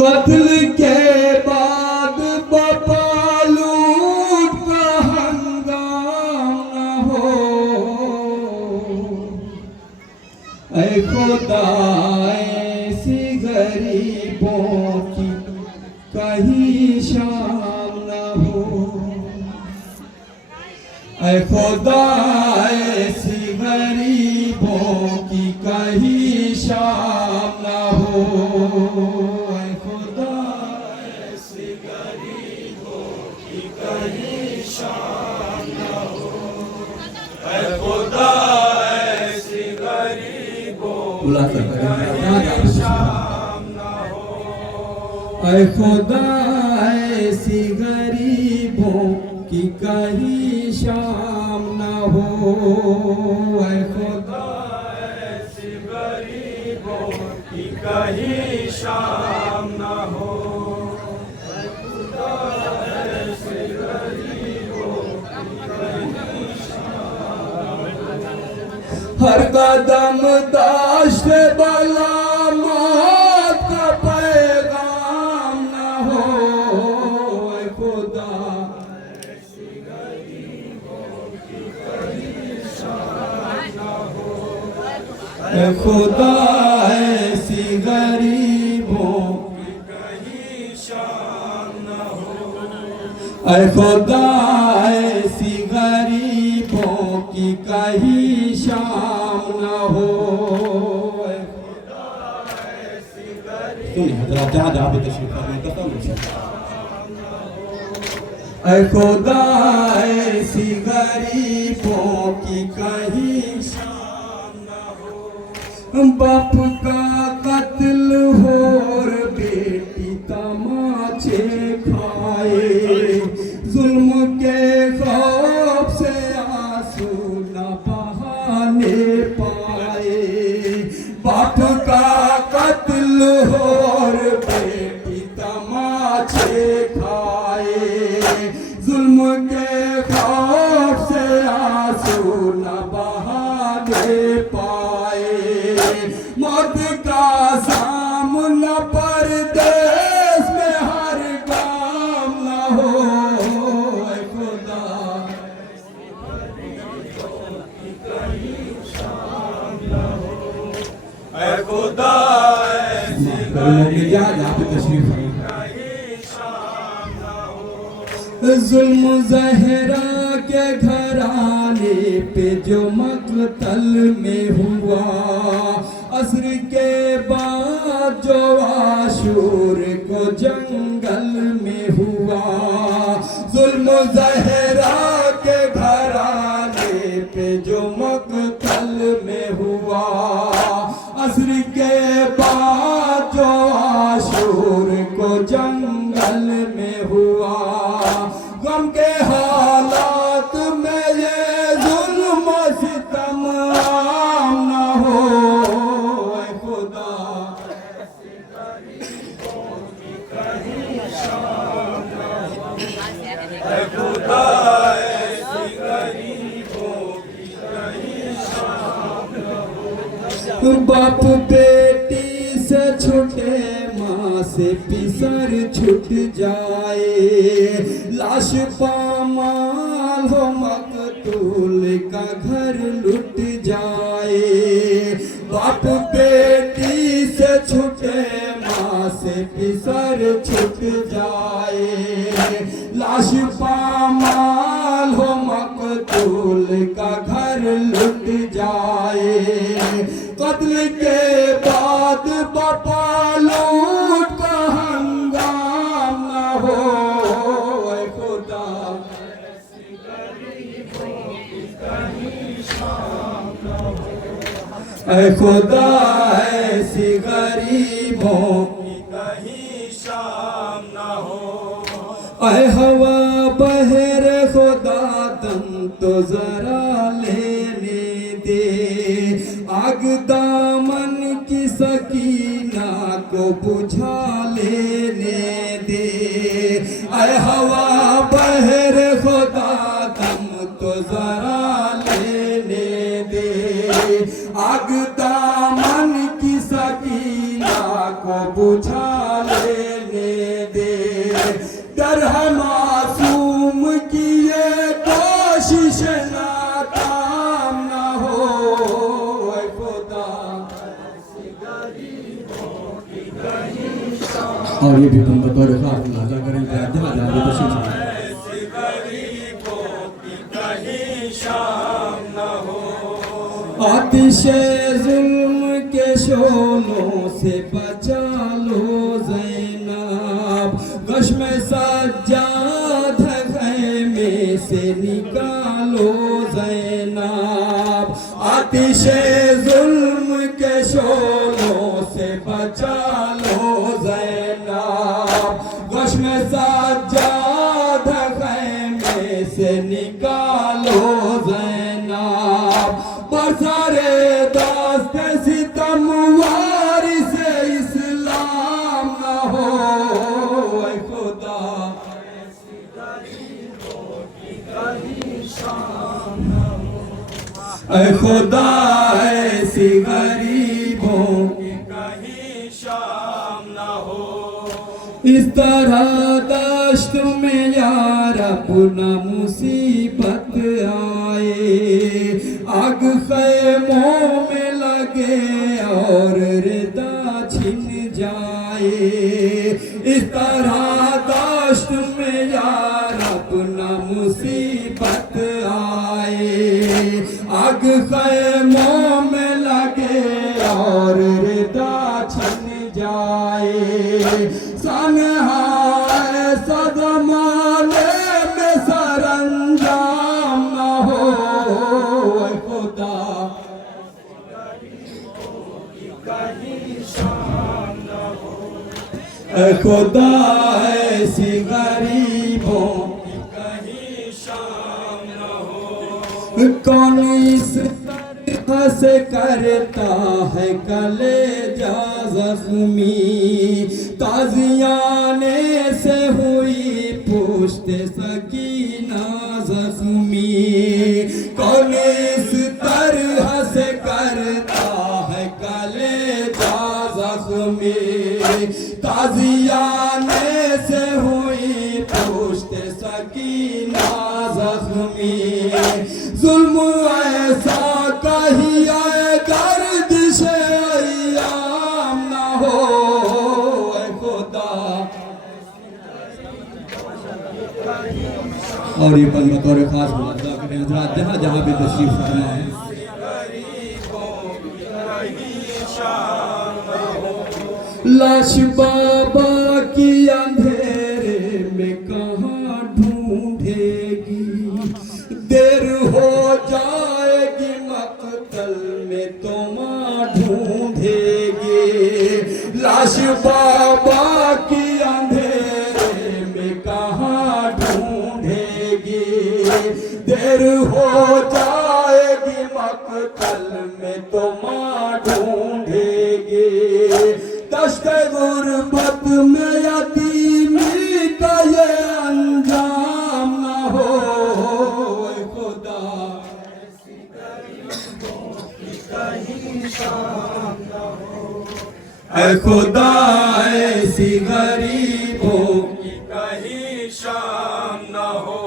कत्ल के बाद बपालूट का हंगामा हो, ऐ खुदा ऐसी गरीबों की कहीं शाम न हो, ऐ खुदा ऐसी गरीबों की कहीं शाम न हो, ऐ खुदा ऐसी गरीबों की कहीं शाम न हो, ऐ खुदा ऐसी गरीबों की कहीं शाम न हो, ऐ खुदा ऐसी गरीबों की कहीं शाम न हो, ऐ खुदा ऐसी गरीबों की कहीं शाम न हो, ऐ खुदा ऐसी गरीबों की कहीं शाम न हो। हर कदम दाश्त बला मौत का पैगाम न हो, ऐ खुदा ऐ खुदा ऐसी गरीबों की कहीं शाम न हो, ऐ खुदा ऐसी गरीबों की कहीं शाम न हो, ऐ खुदा ऐसी गरीबों ऐ खुदा ऐसी गरीबों की कहीं शाम न हो, बाप का कत्ल हो और बेटी तमाचे खाए, जुल्म के खौफ से आंसू न बहाने पाए, बाप का कत्ल हो और बेटी तमाचे खाए, जुल्म के खौफ से आंसू न बहाने पाए, मौत का सामना परदेश में हर काम न हो, ऐ खुदा ऐ खुदा ऐसी जुल्म ज़हरा के घराने पे जो मक़तल में हुआ, असर के बाद जो आशूर को जंगल में हुआ, जुल्म ज़हरा के घराने पे जो मक़तल में हुआ, असर के बाद जो आशूर को जंगल में हुआ, गम के हालात में ये जुल्म सितम आम न हो, ऐ खुदा ऐसी गरीबों की कहीं शाम न हो, ऐ खुदा ऐसी गरीबों की कहीं शाम न हो। बाप बेटी से छूटे, माँ से पिसर छूट जाए, लाश पामाल हो मकतूल का घर लुट जाए, बाप बेटी से छूटे, माँ से पिसर छूट जाए, लाश पामाल हो मकतूल का घर लुट जाए, कत्ल के बाद बपालूट का हंगाम न हो, ऐ खुदा ऐसी गरीबों की कहीं शाम न हो, ऐ खुदा ऐसी गरीबों की कहीं शाम न हो, ऐ हवा बहर खुदा दम तो जरा लेने दे, आग दामन की सकीना को बुझा लेने दे, ऐ हवा बहर खुदा दम तो जरा लेने दे, आग दामन की सकीना को बुझा उठा लेने दे। डर है मासूम की ये कोशिश नाकाम ना हो, ऐ खुदा। और ये भी तुम बतौर खास मुलाजा करें जहाँ जहाँ ये तशरीफ लाए। आतिशे जुल्म के शोलों से बचा लो ज़ैनब, गश्म सज्जाद खैमे से निकालो ज़ैनब। आतिशे जुल्म के शोलों से बचा लो ज़ैनब, गश्म सज्जाद खैमे से निकालो ज़ैनब। बरसारे दास्त सितम वारिस इस्लाम न हो, ऐ खुदा। ऐ खुदा ऐसी गरीबों की कहीं शाम न हो। इस तरह दश्त में यार अपना मुसीबत आए, आग खैमों में लगे और रिदा छिन जाए। इस तरह दश्त में यार अपना मुसीबत आए, आग खैमों में लगे और रिदा छिन जाए। सनहाए सदमाले में सरंजाम न हो, ऐ खुदा। ऐ खुदा ऐसी गरीबों की कहीं शाम न हो। कौन इस तरह से करता है कलेजा ज़ख्मी, ताज़ियाने से हुई पुश्त सकीना ज़ख्मी। कौन इस तरह से करता है कलेजा ज़ख्मी, ताज़ियाने से हुई पुश्त सकीना ज़ख्मी। जुल्म ऐसा कहीं आए गर्दिश अय्याम ना हो, ऐ खुदा। और ये पल बतौर खास मुलाजा करें हज़रात जहाँ जहाँ भी तशरीफ फरमा है। लाश बाबा की अंधेरे में कहाँ ढूंढेगी, देर हो जाएगी मक़तल में तो माँ ढूंढेगी। लाश बाबा की अंधेरे में कहाँ ढूंढेगी, देर हो जाएगी मक़तल में तो माँ ढूंढेगी। दश्ते गुर्बत में यतीमी का ये अंजाम न हो, ऐ खुदा। ऐ खुदा ऐसी गरीबों की कहीं शाम न हो।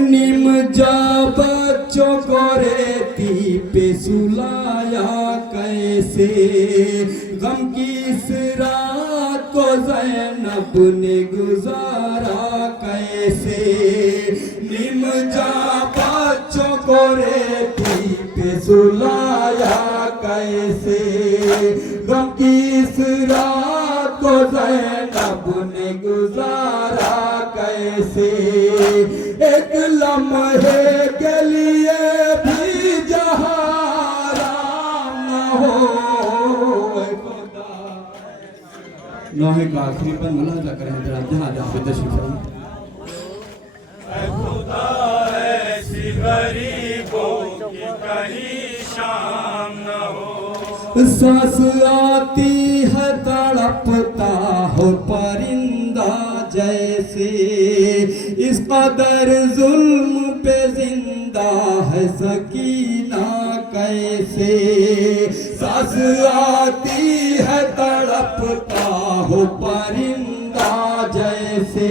निम जा बच्चों को रेती पे सुलाया कैसे, गम की इस रात को ज़ैनब ने गुजारा कैसे। निम जा बच्चों को रेती पे सुलाया कैसे, गम की इस रात को ज़ैनब ने गुजारा कैसे। एक लम्हे के लिए भी जहाँ राम न हो, ऐ खुदा। नौहे का आखिरी पर मुलाजा करें जरा जहाँ जहाँ पे तशरीफ लाए। ऐ खुदा ऐसी गरीबों की कहीं शाम न हो। सांस आती है तड़पता हो परिंदा जैसे, इस कदर जुल्म पे जिंदा है सकीना कैसे। सांस आती है तड़पता हो हो परिंदा जैसे,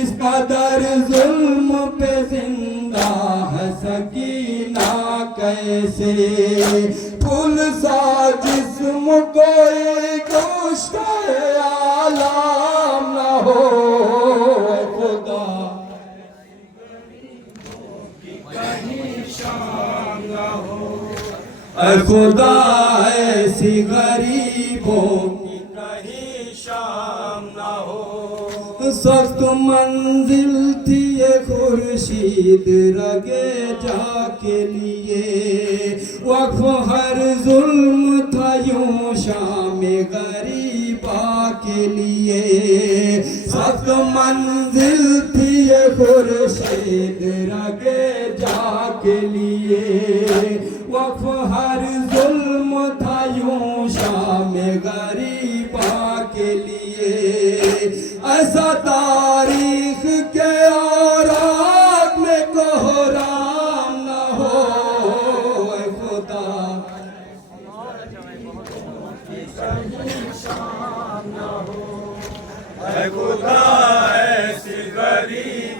इस कदर जुल्म पे जिंदा है सकीना कैसे। फूल सा जिस्म कोई गोश्त आलाम न हो खुदा, ऐ खुदा ऐसी गरीबों की कहीं शाम ना हो। सख्त मंजिल थी ये खुर्शीद रगे जाके लिए, वक्फ हर जुल्म था यूं शाम गरीबा के लिए। सख्त मंजिल थी ये खुर्शीद रगे जाके लिए, वक्फ हर जुल्म था यूं शाम गरीबा के लिए। ऐसा तारीख के औरात में कोहराम न हो ऐ खुदा, ऐ खुदा ऐसी गरीब